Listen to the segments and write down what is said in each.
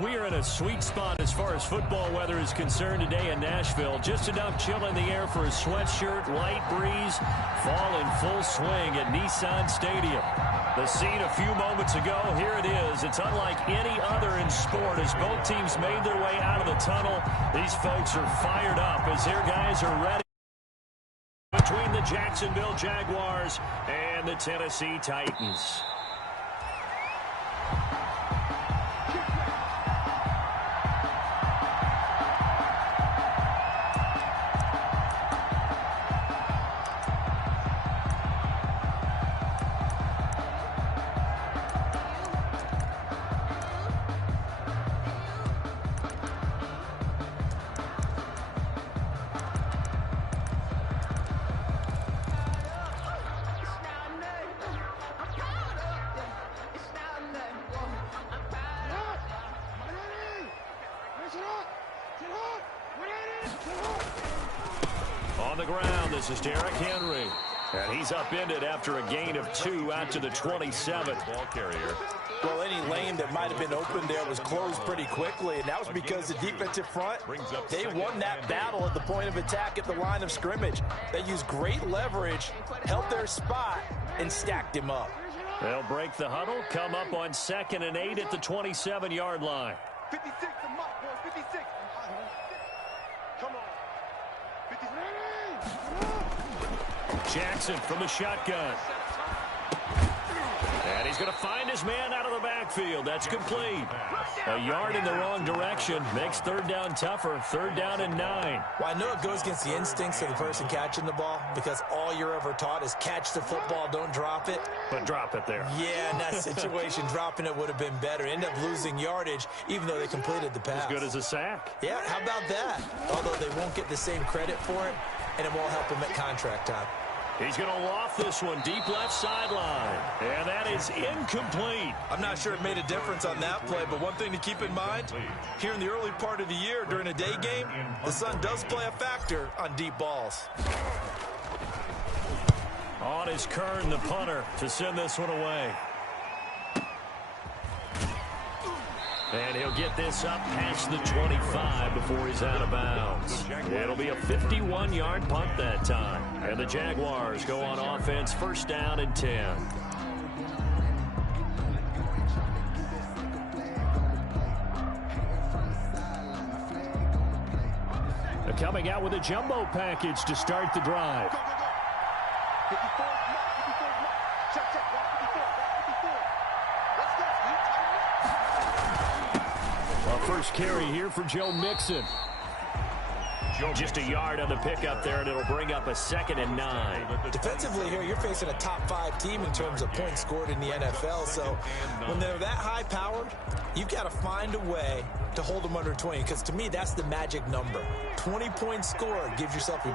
We are in a sweet spot as far as football weather is concerned today in Nashville. Just enough chill in the air for a sweatshirt, light breeze, fall in full swing at Nissan Stadium. The scene a few moments ago, here it is. It's unlike any other in sport as both teams made their way out of the tunnel. These folks are fired up as their guys are ready. Between the Jacksonville Jaguars and the Tennessee Titans. On the ground, this is Derrick Henry. And he's upended after a gain of 2 out to the 27. Ball carrier. Well, any lane that might have been open there was closed pretty quickly, and that was because the defensive front, they won that battle at the point of attack at the line of scrimmage. They used great leverage, held their spot, and stacked him up. They'll break the huddle, come up on 2nd and 8 at the 27-yard line. 56, the mark, boys, 56. Come on. 56. Jackson from the shotgun. And he's going to find his man out of the backfield. That's complete. A yard in the wrong direction makes 3rd down tougher. 3rd down and 9. Well, I know it goes against the instincts of the person catching the ball because all you're ever taught is catch the football, don't drop it. But drop it there. Yeah, in that situation, dropping it would have been better. End up losing yardage, even though they completed the pass. As good as a sack. Yeah, how about that? Although they won't get the same credit for it, and it won't help them at contract time. He's going to loft this one deep left sideline. And that is incomplete. I'm not sure it made a difference on that play, but one thing to keep in mind, here in the early part of the year during a day game, the sun does play a factor on deep balls. On is Kern, the punter, to send this one away. And he'll get this up past the 25 before he's out of bounds. It'll be a 51-yard punt that time. And the Jaguars go on offense, 1st down and 10. They're coming out with a jumbo package to start the drive. First carry here for Joe Mixon. Just a yard on the pickup there, and it'll bring up a 2nd and 9. Defensively here, you're facing a top 5 team in terms of points scored in the NFL. So when they're that high-powered, you've got to find a way to hold them under 20. Because to me, that's the magic number. 20 points scored gives yourself you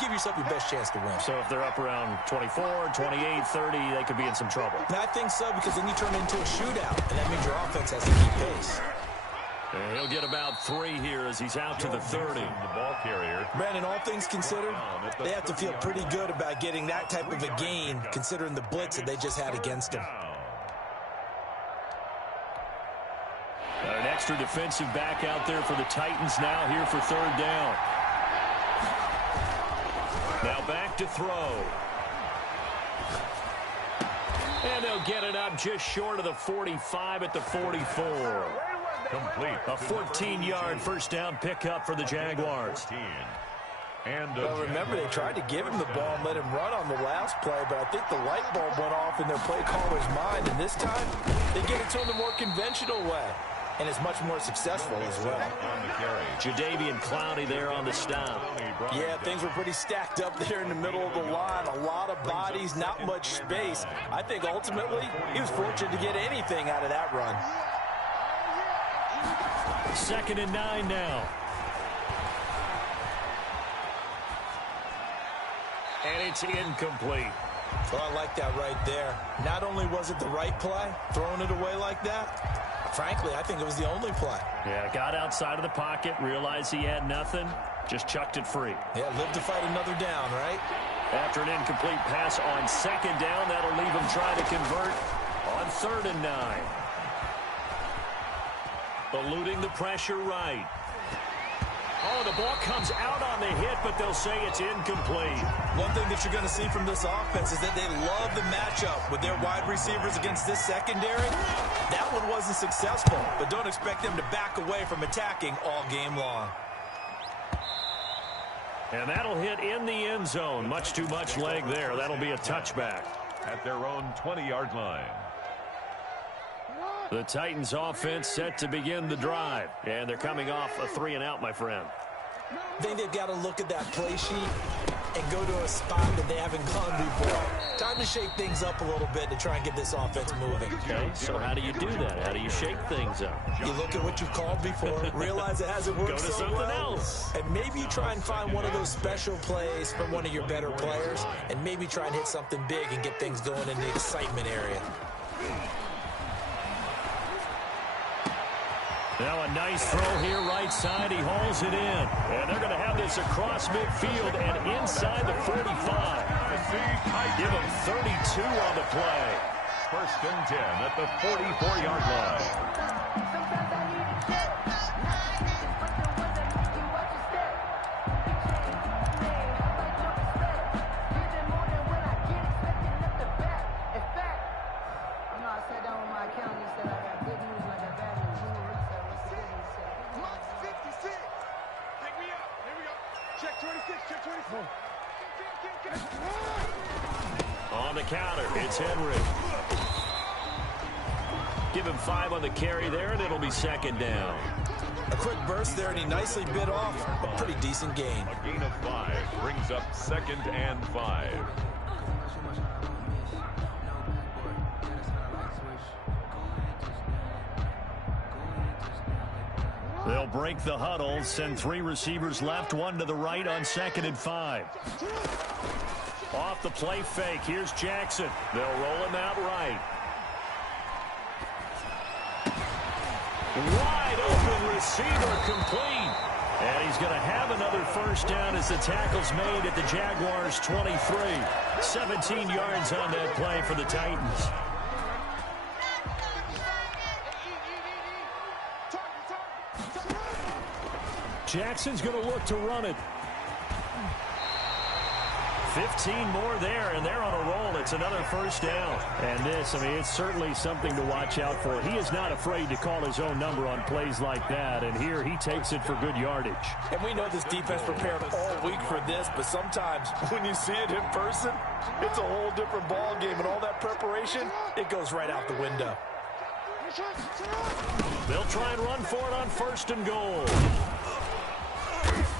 give yourself your best chance to win. So if they're up around 24, 28, 30, they could be in some trouble. And I think so, because then you turn it into a shootout, and that means your offense has to keep pace. And he'll get about 3 here as he's out to the 30. The ball carrier. Brandon, all things considered, they have to feel pretty good about getting that type of a gain, considering the blitz that they just had against them. An extra defensive back out there for the Titans now here for 3rd down. Now back to throw. And they'll get it up just short of the 45 at the 44. Complete. A 14-yard first down pickup for the Jaguars. Well, remember, they tried to give him the ball and let him run on the last play, but I think the light bulb went off in their play caller's mind, and this time they get it to him the more conventional way, and it's much more successful as well. Jadeveon Clowney there on the stop. Yeah, things were pretty stacked up there in the middle of the line. A lot of bodies, not much space. I think ultimately he was fortunate to get anything out of that run. 2nd and 9 now. And it's incomplete. Well, I like that right there. Not only was it the right play, throwing it away like that, frankly, I think it was the only play. Yeah, got outside of the pocket, realized he had nothing, just chucked it free. Yeah, live to fight another down, right? After an incomplete pass on 2nd down, that'll leave him trying to convert on 3rd and 9. Eluding the pressure right. Oh, the ball comes out on the hit, but they'll say it's incomplete. One thing that you're going to see from this offense is that they love the matchup with their wide receivers against this secondary. That one wasn't successful, but don't expect them to back away from attacking all game long. And that'll hit in the end zone. Much too much leg there. That'll be a touchback. At their own 20-yard line. The Titans offense set to begin the drive. And they're coming off a 3-and-out, my friend. I think they've got to look at that play sheet and go to a spot that they haven't gone before. Time to shake things up a little bit to try and get this offense moving. Okay, so how do you do that? How do you shake things up? You look at what you've called before, realize it hasn't worked Go to so something well, else. and maybe you try and find one of those special plays from one of your better players, and maybe try and hit something big and get things going in the excitement area. Now a nice throw here right side. He hauls it in. And they're going to have this across midfield and inside the 45. Give him 32 on the play. 1st and 10 at the 44-yard line. On the counter, it's Henry. Give him 5 on the carry there, and it'll be 2nd down. A quick burst there, and he nicely bit off a pretty decent gain. A gain of 5 brings up 2nd and 5. They'll break the huddle, send 3 receivers left, 1 to the right on 2nd and 5. Off the play fake, here's Jackson. They'll roll him out right. Wide open receiver complete. And he's going to have another 1st down as the tackle's made at the Jaguars' 23. 17 yards on that play for the Titans. Jackson's going to look to run it. 15 more there, and they're on a roll. It's another 1st down. And this, I mean, it's certainly something to watch out for. He is not afraid to call his own number on plays like that, and here he takes it for good yardage. And we know this defense prepared all week for this, but sometimes when you see it in person, it's a whole different ball game, and all that preparation, it goes right out the window. They'll try and run for it on 1st and goal.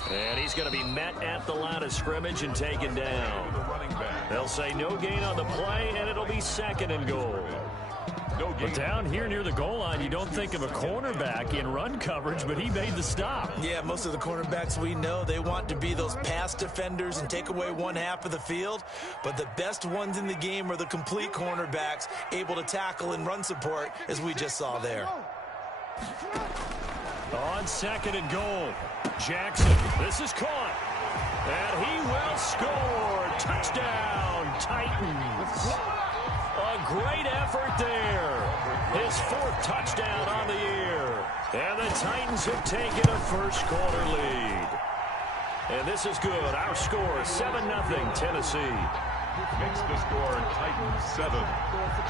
And he's going to be met at the line of scrimmage and taken down. They'll say no gain on the play, and it'll be 2nd and goal. But down here near the goal line, you don't think of a cornerback in run coverage, but he made the stop. Yeah, most of the cornerbacks we know, they want to be those pass defenders and take away one half of the field. But the best ones in the game are the complete cornerbacks, able to tackle and run support, as we just saw there. On 2nd and goal, Jackson, this is caught, and he will score. Touchdown, Titans. A great effort there. His 4th touchdown on the year. And the Titans have taken a 1st quarter lead. And this is good. Our score, 7-0 Tennessee. Makes the score Titans 7,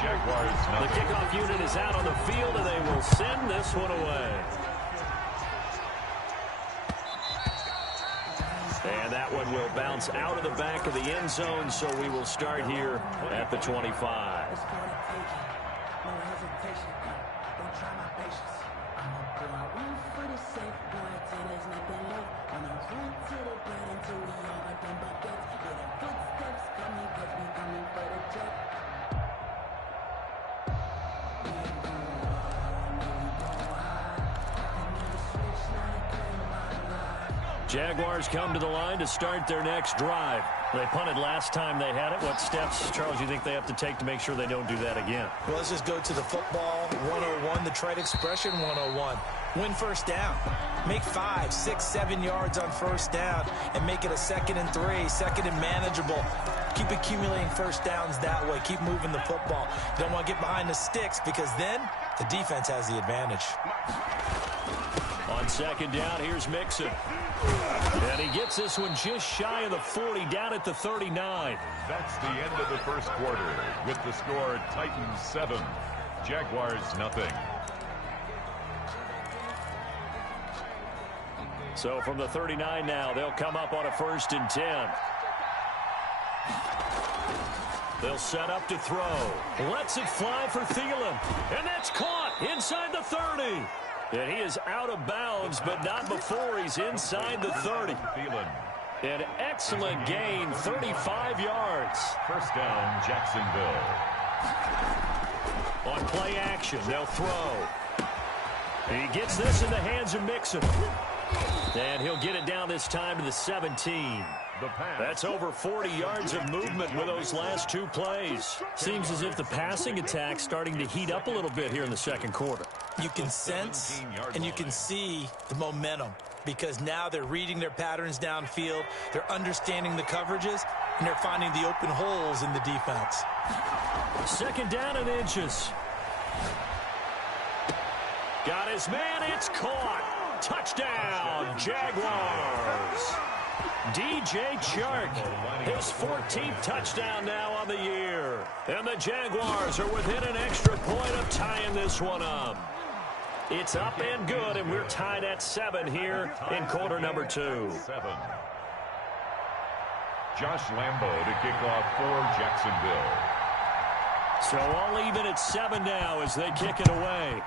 Jaguars 9. The kickoff unit is out on the field, and they will send this one away. And that one will bounce out of the back of the end zone, so we will start here at the 25. Jaguars come to the line to start their next drive. They punted last time they had it. What steps, Charles, you think they have to take to make sure they don't do that again? Well, let's just go to the football 101, the trite expression 101. Win 1st down. Make 5, 6, 7 yards on 1st down and make it a 2nd and 3, 2nd and manageable. Keep accumulating 1st downs that way. Keep moving the football. You don't want to get behind the sticks because then The defense has the advantage. On second down, here's Mixon. And he gets this one just shy of the 40, down at the 39. That's the end of the first quarter with the score Titans 7, Jaguars nothing. So from the 39 now, they'll come up on a 1st and 10. They'll set up to throw. Lets it fly for Thielen. And that's caught inside the 30. And he is out of bounds, but not before he's inside the 30. Thielen. An excellent gain, 35 yards. First down, Jacksonville. On play action, they'll throw. He gets this in the hands of Mixon. And he'll get it down this time to the 17. That's over 40 yards of movement with those last 2 plays. Seems as if the passing attack's starting to heat up a little bit here in the second quarter. You can sense and you can see the momentum because now they're reading their patterns downfield, they're understanding the coverages, and they're finding the open holes in the defense. Second down and inches. Got his man, it's caught. Touchdown, Jaguars. DJ Chark, his 14th touchdown now on the year. And the Jaguars are within an extra point of tying this one up. It's up and good, and we're tied at 7 here in quarter number 2. 7. Josh Lambo to kick off for Jacksonville. So all even at 7 now as they kick it away.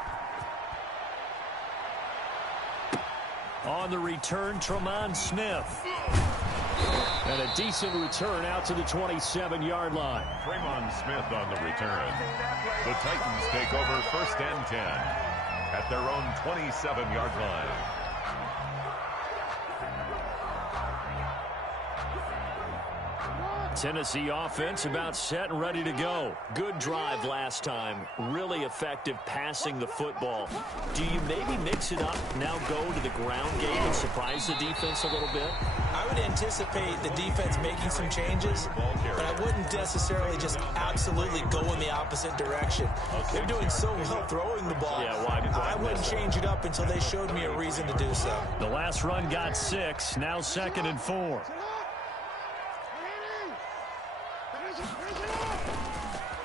On the return, Tremont Smith. And a decent return out to the 27-yard line. Tremont Smith on the return. The Titans take over 1st and 10 at their own 27-yard line. Tennessee offense about set and ready to go. Good drive last time. Really effective passing the football. Do you maybe mix it up, now go to the ground game and surprise the defense a little bit? I would anticipate the defense making some changes, but I wouldn't necessarily just absolutely go in the opposite direction. They're doing so well throwing the ball. Yeah, why I wouldn't change it up until they showed me a reason to do so. The last run got 6, now 2nd and 4.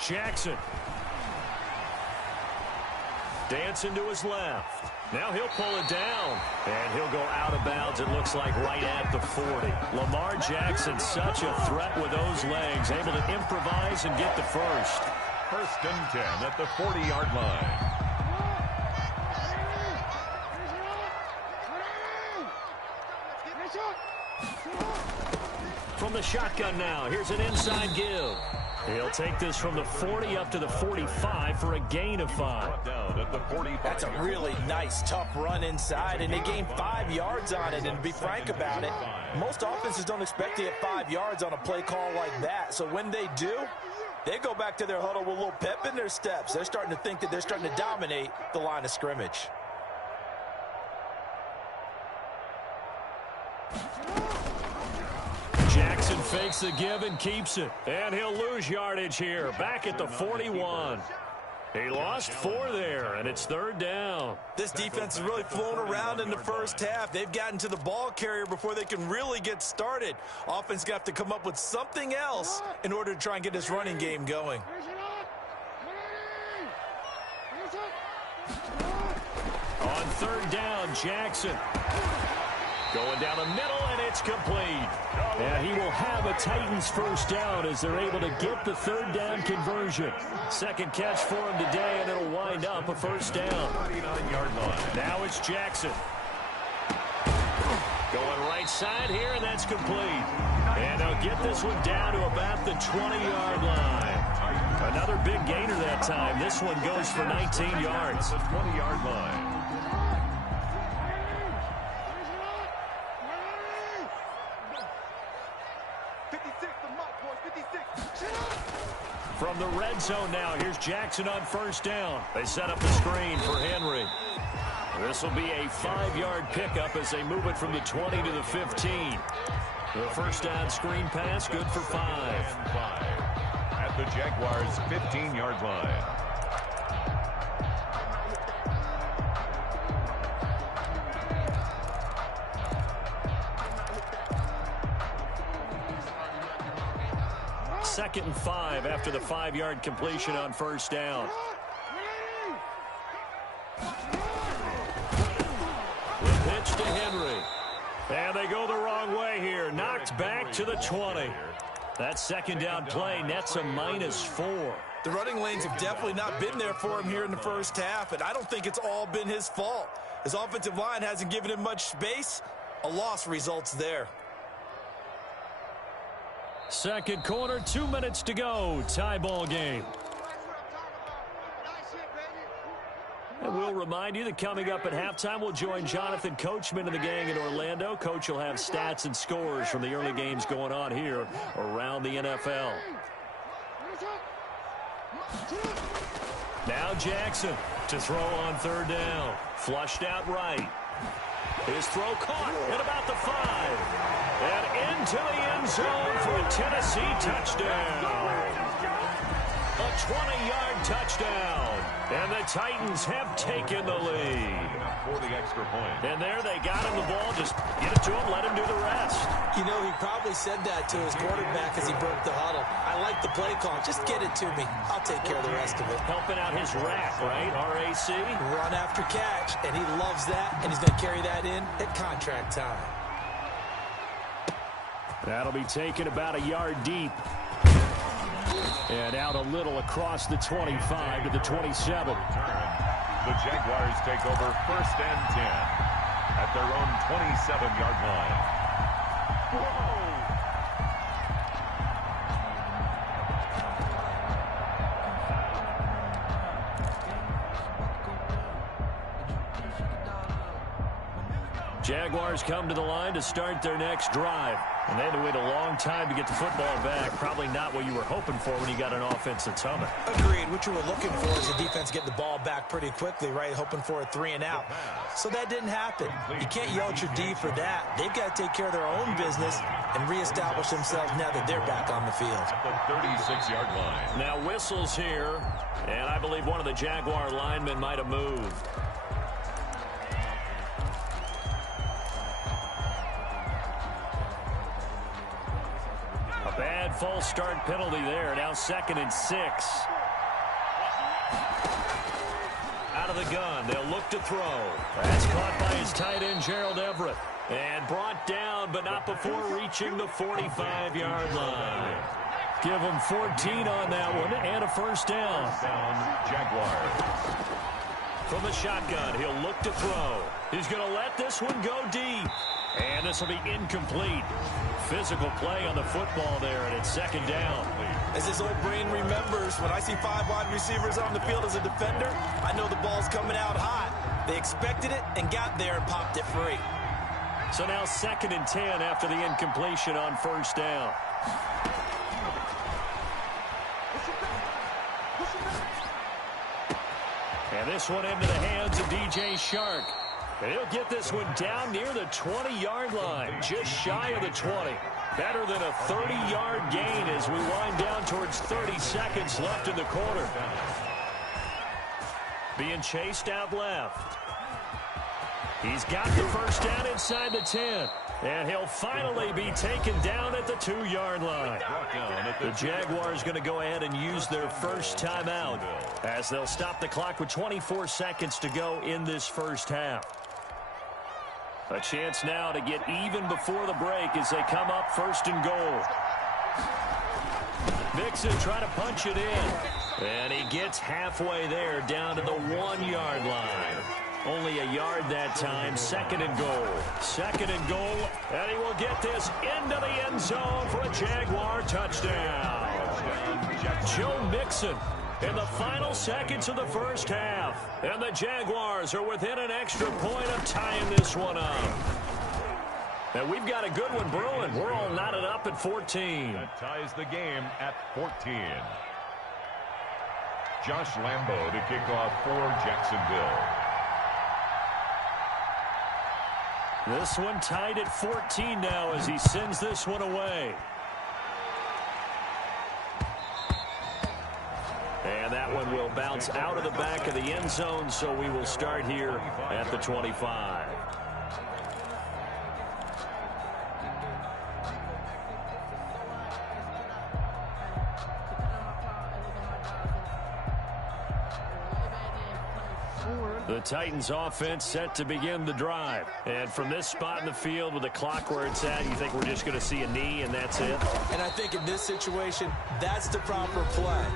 Jackson. Dancing to his left. Now he'll pull it down. And he'll go out of bounds, it looks like, right at the 40. Lamar Jackson, such a threat with those legs, able to improvise and get the first. 1st and 10 at the 40-yard line. From the shotgun now, here's an inside give. He'll take this from the 40 up to the 45 for a gain of 5. Down at the 45. That's a really nice, tough run inside, and they gained 5 yards on it. And to be frank about it, most offenses don't expect to get 5 yards on a play call like that. So when they do, they go back to their huddle with a little pep in their steps. They're starting to think that they're starting to dominate the line of scrimmage. Jackson fakes the give and keeps it. And he'll lose yardage here. Back at the 41. He lost 4 there, and it's 3rd down. This defense has really flown around in the first half. They've gotten to the ball carrier before they can really get started. Offense got to come up with something else in order to try and get this running game going. On 3rd down, Jackson. Going down the middle, and it's complete. And he will have a Titans first down as they're able to get the 3rd down conversion. 2nd catch for him today, and it'll wind up a first down. 39-yard line. Now it's Jackson. Going right side here, and that's complete. And they'll get this one down to about the 20-yard line. Another big gainer that time. This one goes for 19 yards. The 20-yard line. From the red zone now, here's Jackson on 1st down. They set up the screen for Henry. This will be a 5-yard pickup as they move it from the 20 to the 15. The 1st down screen pass, good for 5. At the Jaguars' 15-yard line. 2nd and 5 after the 5-yard completion on first down. The pitch to Henry. And they go the wrong way here. Knocked back to the 20. That 2nd down play nets a -4. The running lanes have definitely not been there for him here in the first half, and I don't think it's all been his fault. His offensive line hasn't given him much space. A loss results there. Second quarter, 2 minutes to go. Tie ball game. And we'll remind you that coming up at halftime, we'll join Jonathan Coachman and the gang in Orlando. Coach will have stats and scores from the early games going on here around the NFL. Now Jackson to throw on 3rd down. Flushed out right. His throw caught at about the 5. And into the end zone for a Tennessee touchdown. A 20-yard touchdown. And the Titans have taken the lead. For the extra point. And there they got him the ball. Just get it to him, let him do the rest. You know, he probably said that to his quarterback as he broke the huddle. I like the play call. Just get it to me. I'll take care of the rest of it. Helping out his rack, right? RAC. Run after catch, and he loves that, and he's going to carry that in at contract time. That'll be taken about a yard deep. And out a little across the 25 to the 27. The Jaguars take over 1st and 10 at their own 27-yard line. Jaguars come to the line to start their next drive. And they had to wait a long time to get the football back. Probably not what you were hoping for when you got an offense that's humming. Agreed. What you were looking for is the defense getting the ball back pretty quickly, right? Hoping for a 3 and out. So that didn't happen. You can't yell at your D for that. They've got to take care of their own business and reestablish themselves now that they're back on the field. At the 36-yard line. Now whistles here, and I believe one of the Jaguar linemen might have moved. Bad false start penalty there. Now 2nd and 6. Out of the gun. They'll look to throw. That's caught by his tight end, Gerald Everett. And brought down, but not before reaching the 45-yard line. Give him 14 on that one and a 1st down. Jaguars. From the shotgun, he'll look to throw. He's going to let this one go deep. And this will be incomplete. Physical play on the football there, and it's 2nd down. As his old brain remembers, when I see 5 wide receivers on the field as a defender, I know the ball's coming out hot. They expected it and got there and popped it free. So now 2nd and 10 after the incompletion on 1st down. And this one into the hands of DJ Shark. And he'll get this one down near the 20-yard line, just shy of the 20. Better than a 30-yard gain as we wind down towards 30 seconds left in the quarter. Being chased out left. He's got the 1st down inside the 10. And he'll finally be taken down at the 2-yard line. The Jaguars going to go ahead and use their first timeout as they'll stop the clock with 24 seconds to go in this first half. A chance now to get even before the break as they come up 1st and goal. Mixon trying to punch it in. And he gets halfway there down to the 1-yard line. Only a yard that time. 2nd and goal. 2nd and goal. And he will get this into the end zone for a Jaguar touchdown. Joe Mixon in the final seconds of the first half. And the Jaguars are within an extra point of tying this one up. And we've got a good one brewing. We're all knotted up at 14. That ties the game at 14. Josh Lambo to kick off for Jacksonville. This one tied at 14 now as he sends this one away. And that one will bounce out of the back of the end zone, so we will start here at the 25. The Titans offense set to begin the drive. And from this spot in the field with the clock where it's at, you think we're just going to see a knee and that's it? And I think in this situation, that's the proper play.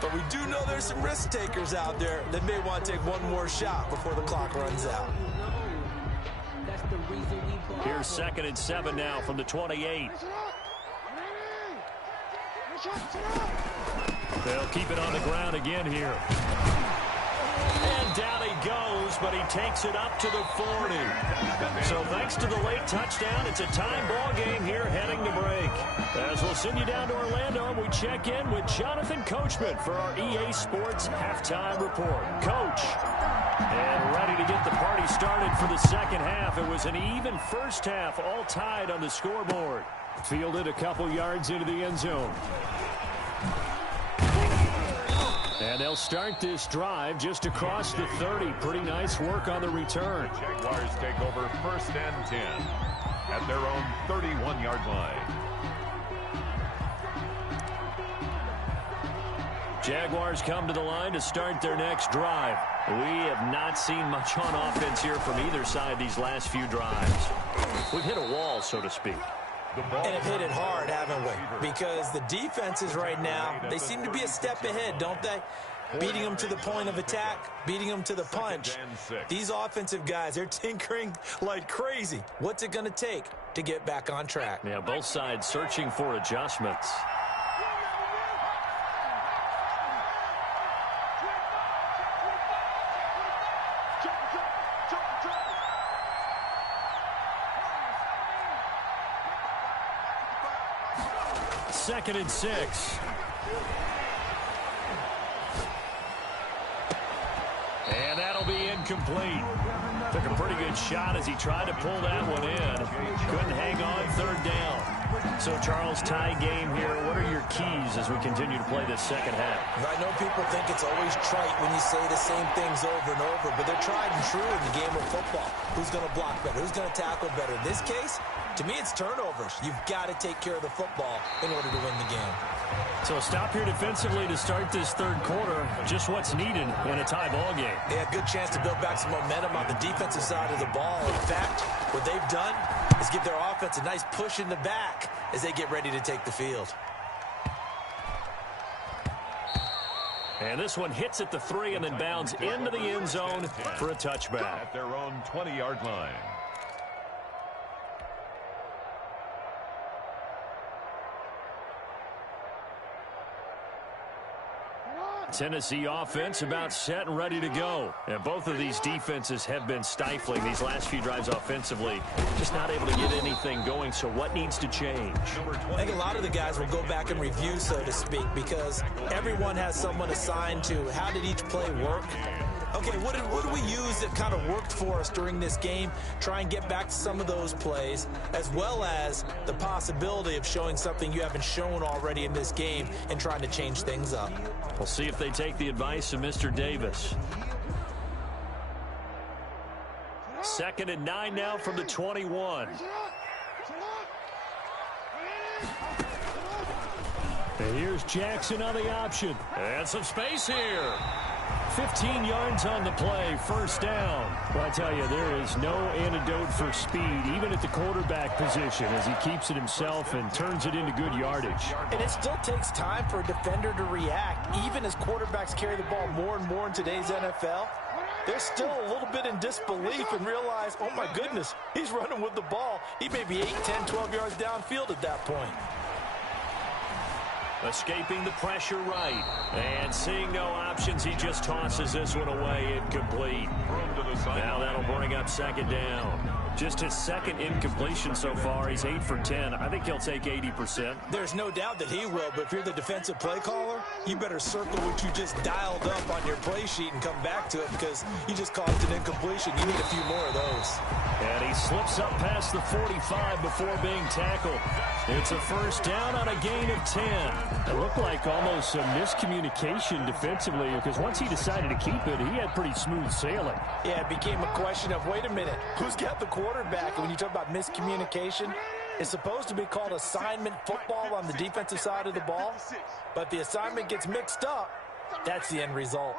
But we do know there's some risk takers out there that may want to take one more shot before the clock runs out. Here's 2nd and 7 now from the 28. They'll keep it on the ground again here. And down he goes, but he takes it up to the 40. So thanks to the late touchdown, it's a time ball game here heading to break. As we'll send you down to Orlando, we check in with Jonathan Coachman for our EA Sports Halftime Report. Coach, and ready to get the party started for the second half. It was an even first half, all tied on the scoreboard. Fielded a couple yards into the end zone. And they'll start this drive just across the 30. Pretty nice work on the return. Jaguars take over 1st and 10 at their own 31-yard line. Jaguars come to the line to start their next drive. We have not seen much on offense here from either side these last few drives. We've hit a wall, so to speak. And have hit it hard, haven't we? Because the defenses right now, they seem to be a step ahead, don't they? Beating them to the point of attack, beating them to the punch. These offensive guys, they're tinkering like crazy. What's it going to take to get back on track? Yeah, both sides searching for adjustments. Second and 6. And that'll be incomplete. Took a pretty good shot as he tried to pull that one in. Couldn't hang on 3rd down. So, Charles, tie game here. What are your keys as we continue to play this second half? I know people think it's always trite when you say the same things over and over, but they're tried and true in the game of football. Who's going to block better? Who's going to tackle better? In this case, to me, it's turnovers. You've got to take care of the football in order to win the game. So a stop here defensively to start this 3rd quarter. Just what's needed in a tie ball game. They have a good chance to build back some momentum on the defensive side of the ball. In fact, what they've done is give their offense a nice push in the back as they get ready to take the field. And this one hits at the 3 and then bounds into the end zone for a touchback. At their own 20-yard line. Tennessee offense about set and ready to go. And both of these defenses have been stifling these last few drives offensively. Just not able to get anything going, so what needs to change? I think a lot of the guys will go back and review, so to speak, because everyone has someone assigned to how did each play work. Okay, what did we use that kind of worked for us during this game? Try and get back to some of those plays, as well as the possibility of showing something you haven't shown already in this game and trying to change things up. We'll see if they take the advice of Mr. Davis. 2nd and 9 now from the 21. And here's Jackson on the option. And some space here. 15 yards on the play, 1st down. Well, I tell you, there is no antidote for speed, even at the quarterback position, as he keeps it himself and turns it into good yardage. And it still takes time for a defender to react. Even as quarterbacks carry the ball more and more in today's NFL, they're still a little bit in disbelief and realize, oh my goodness, he's running with the ball. He may be 8, 10, 12 yards downfield at that point. Escaping the pressure right. And seeing no options, he just tosses this one away, incomplete. Now that'll bring up 2nd down. Just his 2nd incompletion so far. He's 8 for 10. I think he'll take 80%. There's no doubt that he will, but if you're the defensive play caller, you better circle what you just dialed up on your play sheet and come back to it because you just caused an incompletion. You need a few more of those. And he slips up past the 45 before being tackled. It's a 1st down on a gain of 10. It looked like almost some miscommunication defensively because once he decided to keep it, he had pretty smooth sailing. Yeah, it became a question of, wait a minute, who's got the quarterback? And when you talk about miscommunication, it's supposed to be called assignment football on the defensive side of the ball. But the assignment gets mixed up. That's the end result.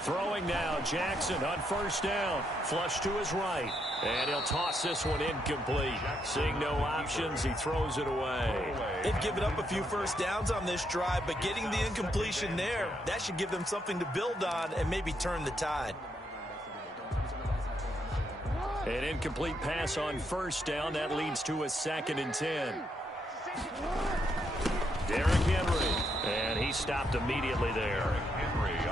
Throwing now, Jackson on first down. Flush to his right. And he'll toss this one incomplete. Seeing no options, he throws it away. They've given up a few first downs on this drive, but getting the incompletion there, that should give them something to build on and maybe turn the tide. An incomplete pass on first down. That leads to a 2nd and 10. Derrick Henry. And he stopped immediately there.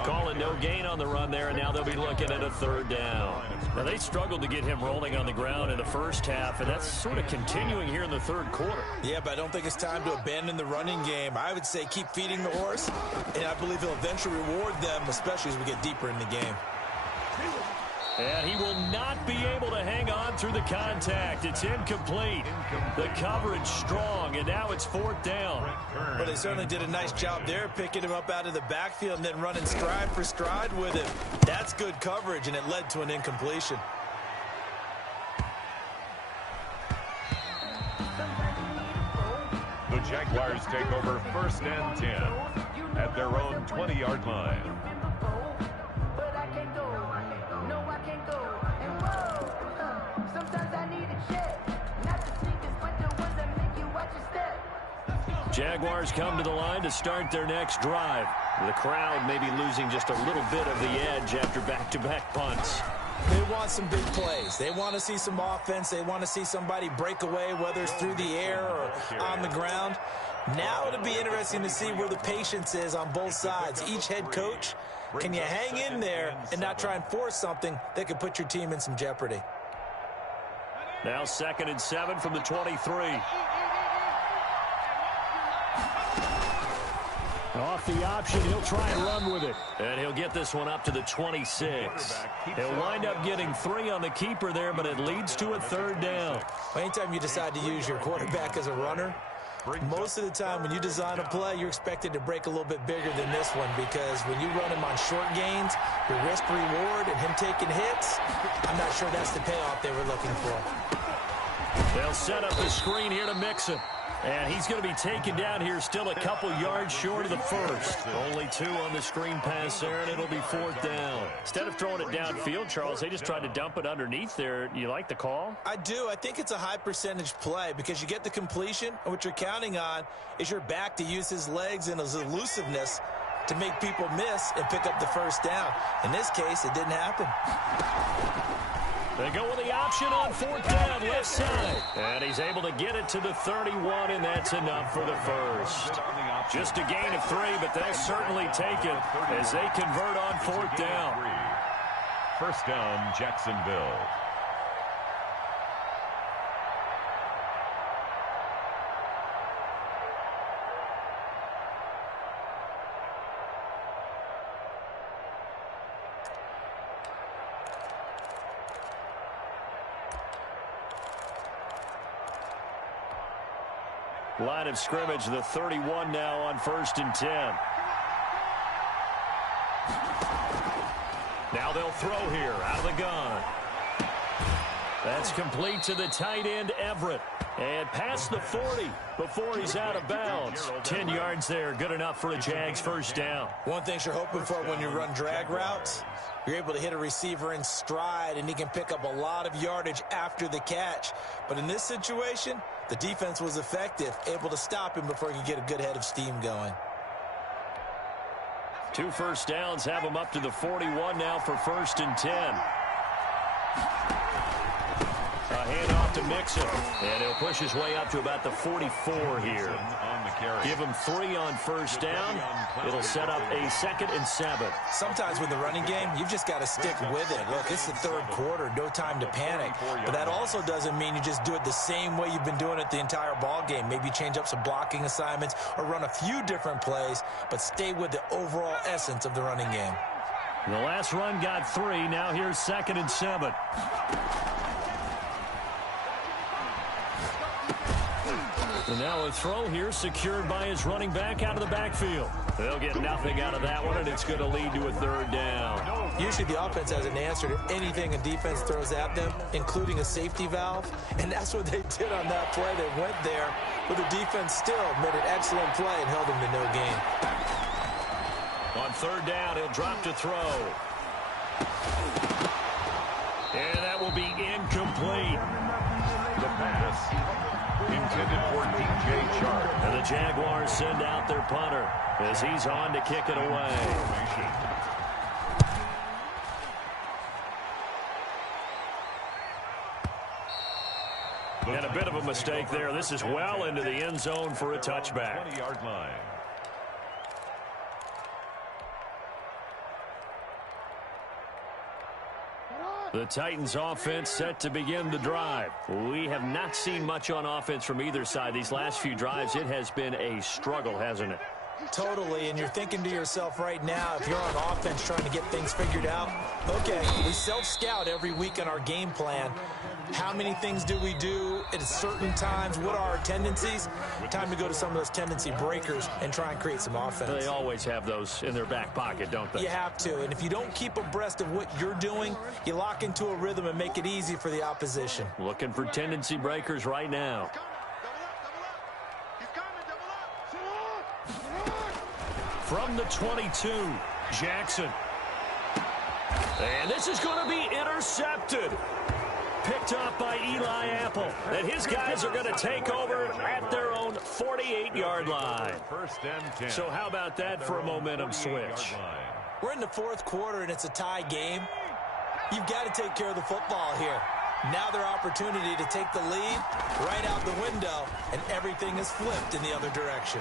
Calling no gain on the run there, and now they'll be looking at a 3rd down. Now, they struggled to get him rolling on the ground in the first half, and that's sort of continuing here in the 3rd quarter. Yeah, but I don't think it's time to abandon the running game. I would say keep feeding the horse, and I believe he'll eventually reward them, especially as we get deeper in the game. And he will not be able to hang on through the contact. It's incomplete. The coverage strong, and now it's 4th down. Well, they certainly did a nice job there, picking him up out of the backfield and then running stride for stride with him. That's good coverage, and it led to an incompletion. The Jaguars take over 1st and 10 at their own 20-yard line. Jaguars come to the line to start their next drive. The crowd may be losing just a little bit of the edge after back-to-back punts. They want some big plays. They want to see some offense. They want to see somebody break away, whether it's through the air or on the ground. Now it'll be interesting to see where the patience is on both sides. Each head coach, can you hang in there and not try and force something that could put your team in some jeopardy? Now 2nd and 7 from the 23. Off the option, he'll try and run with it. And he'll get this one up to the 26. He'll wind up getting 3 on the keeper there, but it leads to a 3rd down. Anytime you decide to use your quarterback as a runner, most of the time when you design a play, you're expected to break a little bit bigger than this one, because when you run him on short gains, your risk-reward and him taking hits, I'm not sure that's the payoff they were looking for. They'll set up the screen here to Mixon. And he's going to be taken down here, still a couple yards short of the first. Only 2 on the screen pass there, and it'll be 4th down. Instead of throwing it downfield, Charles, they just tried to dump it underneath there. You like the call? I do. I think it's a high percentage play because you get the completion, and what you're counting on is your back to use his legs and his elusiveness to make people miss and pick up the first down. In this case, it didn't happen. They go with the option on 4th down, left side. And he's able to get it to the 31, and that's enough for the first. Just a gain of 3, but they'll certainly take it as they convert on 4th down. 1st down, Jacksonville. Line of scrimmage, the 31 now on 1st and 10. Now they'll throw here out of the gun. That's complete to the tight end, Everett. And past the 40 before he's out of bounds. 10 yards there, good enough for a Jags 1st down. One thing you're hoping for when you run drag routes, you're able to hit a receiver in stride, and he can pick up a lot of yardage after the catch. But in this situation, the defense was effective, able to stop him before he could get a good head of steam going. 2 first downs have him up to the 41 now for 1st and 10. A handoff to Mixon, and he'll push his way up to about the 44 here. Give him 3 on 1st down. It'll set up a 2nd and 7. Sometimes with the running game, you've just got to stick with it. Look, it's the 3rd quarter, no time to panic. But that also doesn't mean you just do it the same way you've been doing it the entire ball game. Maybe change up some blocking assignments or run a few different plays, but stay with the overall essence of the running game. The last run got 3. Now here's 2nd and 7. And now a throw here secured by his running back out of the backfield. They'll get nothing out of that one, and it's going to lead to a 3rd down. Usually the offense has an answer to anything a defense throws at them, including a safety valve. And that's what they did on that play. They went there, but the defense still made an excellent play and held them to no gain. On third down, he'll drop to throw. And that will be incomplete. The pass intended for DJ Chark. And the Jaguars send out their punter as he's on to kick it away. And a bit of a mistake there. This is well into the end zone for a touchback. 20-yard line. The Titans offense set to begin the drive. We have not seen much on offense from either side. These last few drives, it has been a struggle, hasn't it? Totally, and you're thinking to yourself right now, if you're on offense trying to get things figured out, okay, we self-scout every week on our game plan. How many things do we do at certain times? What are our tendencies? Time to go to some of those tendency breakers and try and create some offense. They always have those in their back pocket, don't they? You have to, and if you don't keep abreast of what you're doing, you lock into a rhythm and make it easy for the opposition. Looking for tendency breakers right now. From the 22, Jackson. And this is going to be intercepted. Picked up by Eli Apple. And his guys are going to take over at their own 48-yard line. First and 10. So how about that for a momentum switch? We're in the fourth quarter, and it's a tie game. You've got to take care of the football here. Now their opportunity to take the lead right out the window, and everything is flipped in the other direction.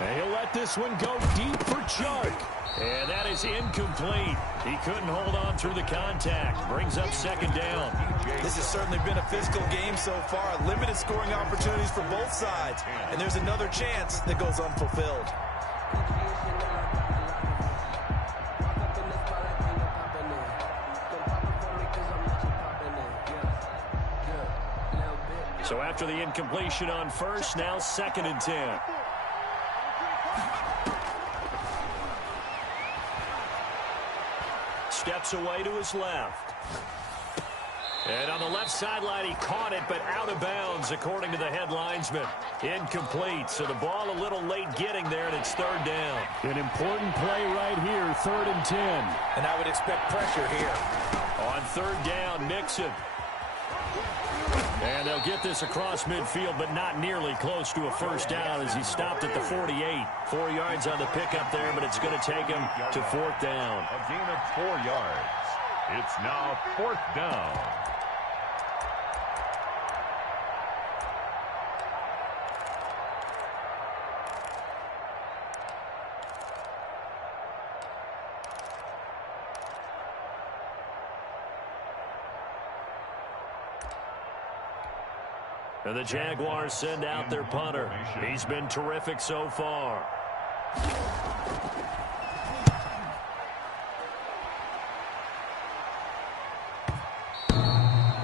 And he'll let this one go deep for Chark. And that is incomplete. He couldn't hold on through the contact. Brings up second down. This has certainly been a physical game so far. Limited scoring opportunities for both sides. And there's another chance that goes unfulfilled. So after the incompletion on first, now second and 10. Steps away to his left. And on the left sideline, he caught it, but out of bounds, according to the head linesman. Incomplete, so the ball a little late getting there, and it's third down. An important play right here, third and 10. And I would expect pressure here. On third down, Mixon. And they'll get this across midfield, but not nearly close to a first down as he stopped at the 48. 4 yards on the pickup there, but it's going to take him to fourth down. A gain of 4 yards. It's now fourth down. And the Jaguars send out their punter. He's been terrific so far.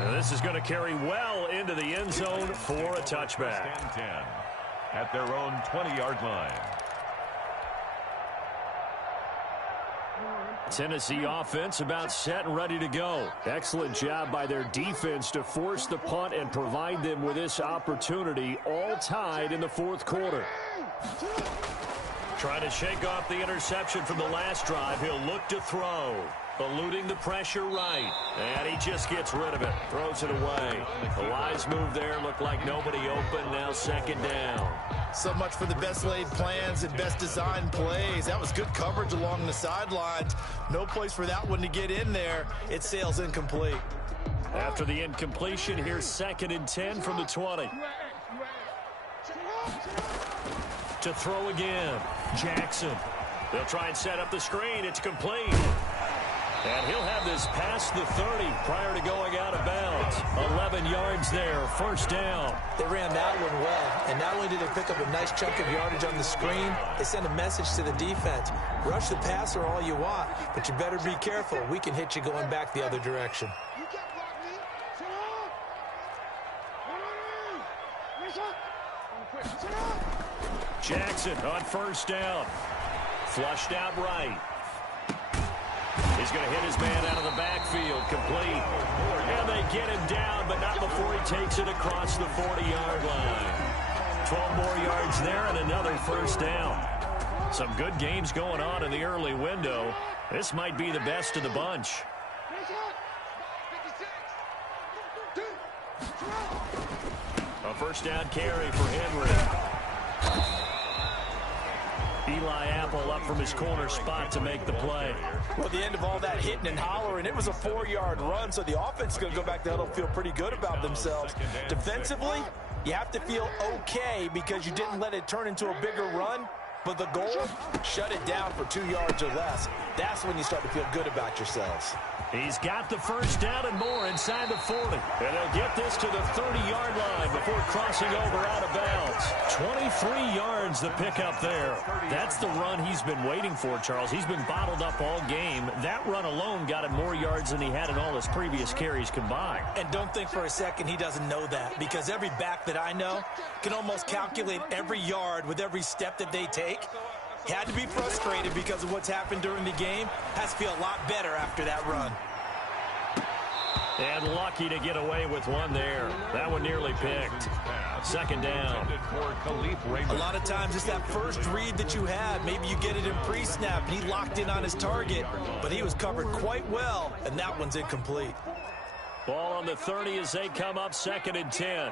And this is going to carry well into the end zone for a touchback. First and 10 at their own 20-yard line. Tennessee offense about set and ready to go. Excellent job by their defense to force the punt and provide them with this opportunity, all tied in the fourth quarter. Trying to shake off the interception from the last drive. He'll look to throw. Eluding the pressure right. And he just gets rid of it. Throws it away. The wise move there. Looked like nobody open. Now second down. So much for the best laid plans and best designed plays. That was good coverage along the sidelines. No place for that one to get in there. It sails incomplete. After the incompletion, here's second and 10 from the 20. To throw again. Jackson. They'll try and set up the screen. It's complete. And he'll have this past the 30 prior to going out of bounds. 11 yards there, first down. They ran that one well, and not only did they pick up a nice chunk of yardage on the screen, they sent a message to the defense. Rush the passer all you want, but you better be careful. We can hit you going back the other direction. Jackson on first down. Flushed out right. He's going to hit his man out of the backfield, complete. And they get him down, but not before he takes it across the 40-yard line. 12 more yards there and another first down. Some good games going on in the early window. This might be the best of the bunch. A first down carry for Henry. Eli Apple up from his corner spot to make the play. Well, the end of all that hitting and hollering, it was a 4-yard run, so the offense is going to go back to huddle, feel pretty good about themselves. Defensively, you have to feel okay because you didn't let it turn into a bigger run, but the goal, shut it down for 2 yards or less. That's when you start to feel good about yourselves. He's got the first down and more inside the 40. And they'll get this to the 30-yard line before crossing over out of bounds. 23 yards the pickup there. That's the run he's been waiting for, Charles. He's been bottled up all game. That run alone got him more yards than he had in all his previous carries combined. And don't think for a second he doesn't know that, because every back that I know can almost calculate every yard with every step that they take. He had to be frustrated because of what's happened during the game. Has to feel a lot better after that run. And lucky to get away with one there. That one nearly picked. Second down. A lot of times it's that first read that you have. Maybe you get it in pre-snap, and he locked in on his target, but he was covered quite well, and that one's incomplete. Ball on the 30 as they come up 2nd and 10.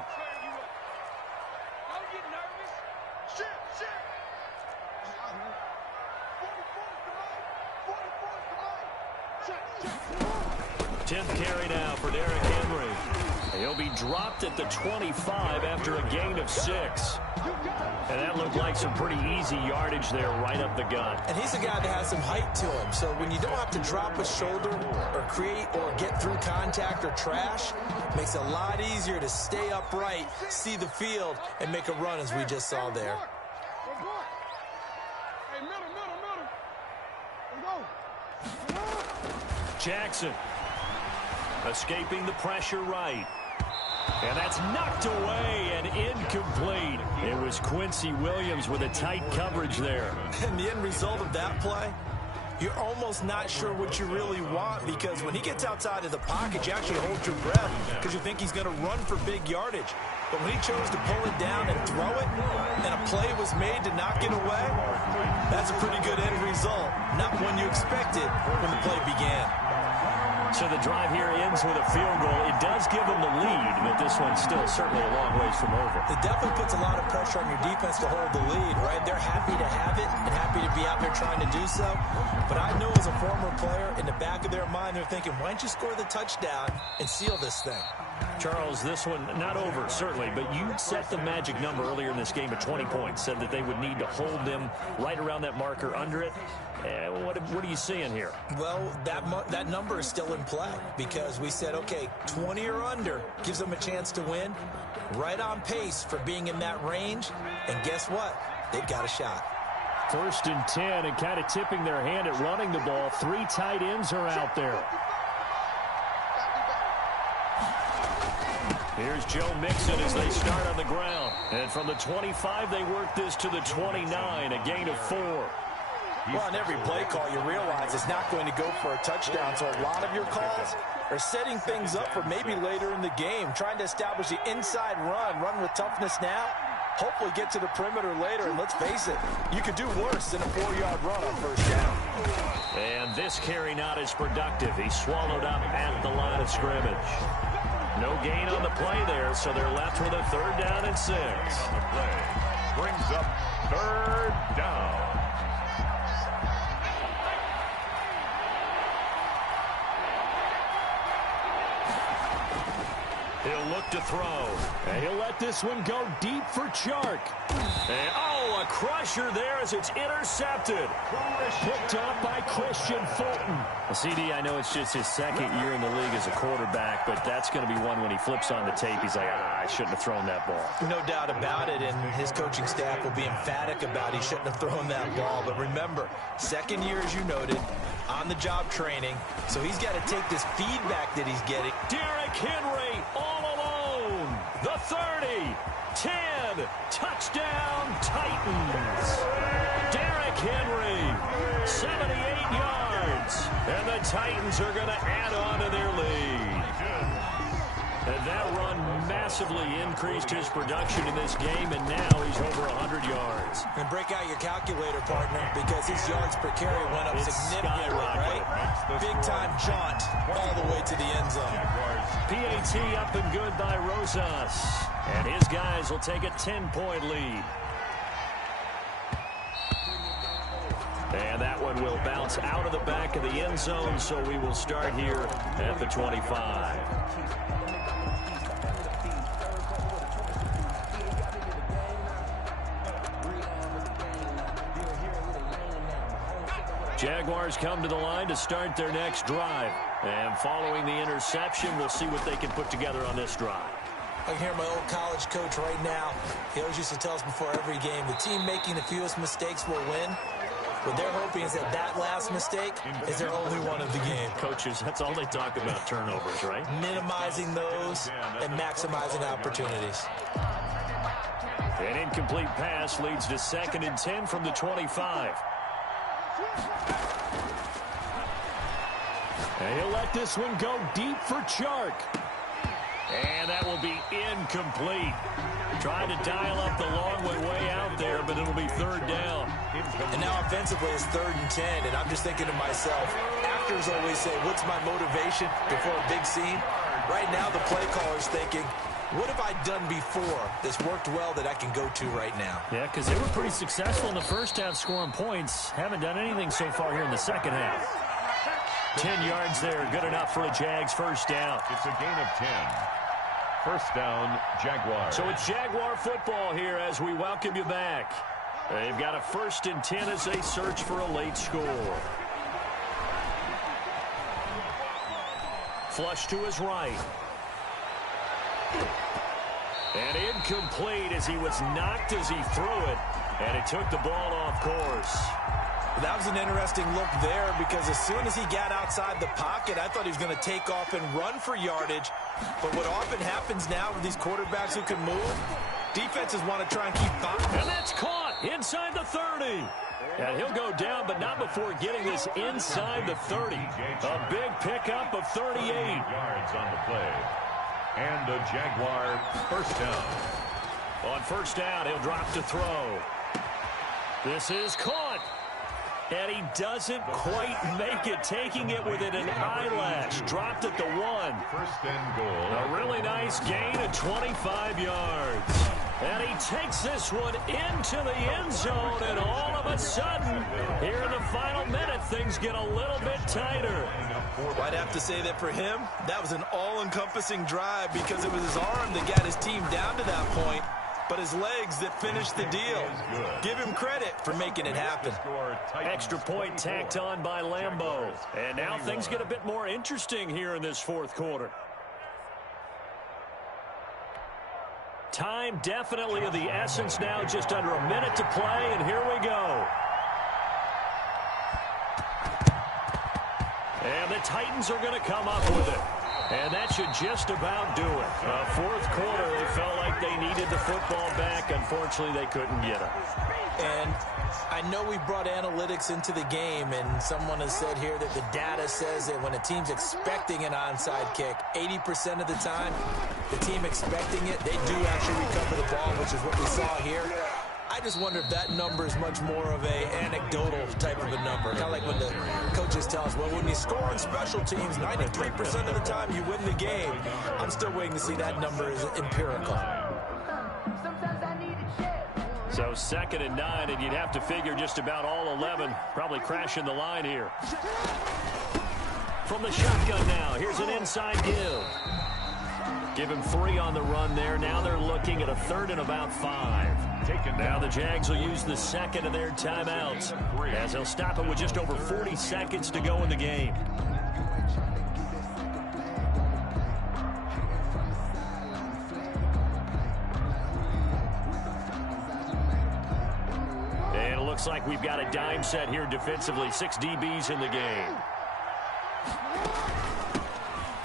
10th carry now for Derrick Henry. He'll be dropped at the 25 after a gain of 6. And that looked like some pretty easy yardage there right up the gut. And he's a guy that has some height to him. So when you don't have to drop a shoulder or create or get through contact or trash, it makes it a lot easier to stay upright, see the field, and make a run as we just saw there. Jackson escaping the pressure right. And that's knocked away and incomplete. It was Quincy Williams with a tight coverage there. And the end result of that play, you're almost not sure what you really want, because when he gets outside of the pocket, you actually hold your breath because you think he's going to run for big yardage. But when he chose to pull it down and throw it, and a play was made to knock it away, that's a pretty good end result. Not one you expected when the play began. So the drive here ends with a field goal. It does give them the lead, but this one's still certainly a long ways from over. It definitely puts a lot of pressure on your defense to hold the lead, right? They're happy to have it and happy to be out there trying to do so. But I know as a former player, in the back of their mind, they're thinking, why don't you score the touchdown and seal this thing? Charles, this one not over, certainly, but you set the magic number earlier in this game at 20 points, said that they would need to hold them right around that marker under it. What are you seeing here? Well, that number is still in play because we said, okay, 20 or under gives them a chance to win. Right on pace for being in that range. And guess what? They've got a shot. 1st and 10, and kind of tipping their hand at running the ball. 3 tight ends are out there. Here's Joe Mixon as they start on the ground. And from the 25, they work this to the 29, a gain of 4. Well, on every play call, you realize it's not going to go for a touchdown. So a lot of your calls are setting things up for maybe later in the game, trying to establish the inside run with toughness now, hopefully get to the perimeter later. And let's face it, you could do worse than a 4-yard run on 1st down. And this carry not as productive. He's swallowed up at the line of scrimmage. No gain on the play there, so they're left with a 3rd down and 6. The play brings up 3rd down. He'll look to throw. And he'll let this one go deep for Chark. And, a crusher there as it's intercepted. Picked up by Christian Fulton. Well, CD, I know it's just his 2nd year in the league as a quarterback, but that's going to be one when he flips on the tape. He's like, I shouldn't have thrown that ball. No doubt about it, and his coaching staff will be emphatic about he shouldn't have thrown that ball. But remember, 2nd year, as you noted, on-the-job training, so he's got to take this feedback that he's getting. Derrick Henry all alone. The 30, 10, touchdown Titans. Derrick Henry, 78 yards. And the Titans are going to add on to their lead. And that run massively increased his production in this game, and now he's over 100 yards. And break out your calculator, partner, because his yards per carry went up significantly, right? Big-time jaunt all the way to the end zone. PAT up and good by Rosas. And his guys will take a 10-point lead. And that one will bounce out of the back of the end zone, so we will start here at the 25. Jaguars come to the line to start their next drive. And following the interception, we'll see what they can put together on this drive. I can hear my old college coach right now. He always used to tell us before every game, the team making the fewest mistakes will win. What they're hoping is that last mistake is their only one of the game. Coaches, that's all they talk about, turnovers, right? Minimizing those and maximizing opportunities. An incomplete pass leads to 2nd and 10 from the 25. And he'll let this one go deep for Chark. And that will be incomplete. Trying to dial up the long way out there, but it'll be 3rd down. And now offensively it's 3rd and 10, and I'm just thinking to myself, actors always say, what's my motivation before a big scene? Right now the play caller's thinking, what have I done before that's worked well that I can go to right now? Yeah, because they were pretty successful in the first half scoring points. Haven't done anything so far here in the second half. 10 yards there, good enough for a Jags first down. It's a gain of 10. First down, Jaguars. So it's Jaguar football here as we welcome you back. They've got a 1st and 10 as they search for a late score. Flush to his right. And incomplete as he was knocked as he threw it. And it took the ball off course. That was an interesting look there because as soon as he got outside the pocket, I thought he was going to take off and run for yardage. But what often happens now with these quarterbacks who can move, defenses want to try and keep boxing. And that's caught inside the 30. And he'll go down, but not before getting this inside the 30. A big pickup of 38. Yards on the play. And a Jaguar first down. On first down, he'll drop to throw. This is caught. And he doesn't quite make it, taking it within an eyelash. Dropped at the 1. First and goal. A really nice gain of 25 yards. And he takes this one into the end zone, and all of a sudden, here in the final minute, things get a little bit tighter. I'd have to say that for him, that was an all-encompassing drive because it was his arm that got his team down to that point, but his legs that finished the deal. Give him credit for making it happen. Extra point tacked on by Lambeau. And now things get a bit more interesting here in this 4th quarter. Time definitely of the essence now, just under a minute to play, and here we go. And the Titans are going to come up with it. And that should just about do it. 4th quarter, they felt like they needed the football back. Unfortunately, they couldn't get it. And I know we brought analytics into the game, and someone has said here that the data says that when a team's expecting an onside kick, 80% of the time, the team expecting it, they do actually recover the ball, which is what we saw here. I just wonder if that number is much more of a anecdotal type of a number. Kind of like when the coaches tell us, well, when you score on special teams, 93% of the time you win the game. I'm still waiting to see that number is empirical. So 2nd and 9, and you'd have to figure just about all 11 probably crashing the line here. From the shotgun now, here's an inside give. Give him 3 on the run there. Now they're looking at a 3rd and about 5. Now the Jags will use the 2nd of their timeouts as they'll stop it with just over 40 seconds to go in the game. And it looks like we've got a dime set here defensively. 6 DBs in the game.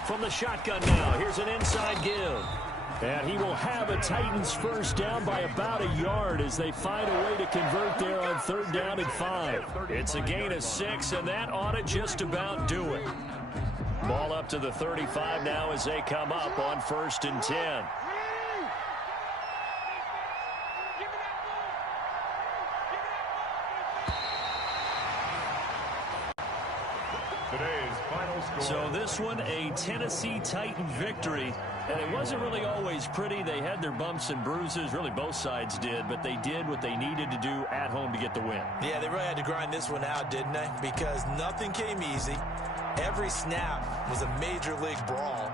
From the shotgun now, here's an inside give. And he will have a Titans first down by about a yard as they find a way to convert there on 3rd down and 5. It's a gain of 6, and that ought to just about do it. Ball up to the 35 now as they come up on 1st and 10. Today's final score. So this one, a Tennessee Titan victory. And it wasn't really always pretty. They had their bumps and bruises. Really, both sides did. But they did what they needed to do at home to get the win. Yeah, they really had to grind this one out, didn't they? Because nothing came easy. Every snap was a major league brawl.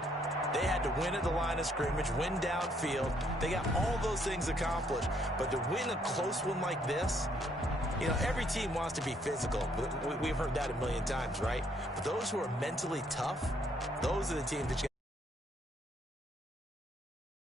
They had to win at the line of scrimmage, win downfield. They got all those things accomplished. But to win a close one like this, you know, every team wants to be physical. We've heard that a million times, right? But those who are mentally tough, those are the teams that you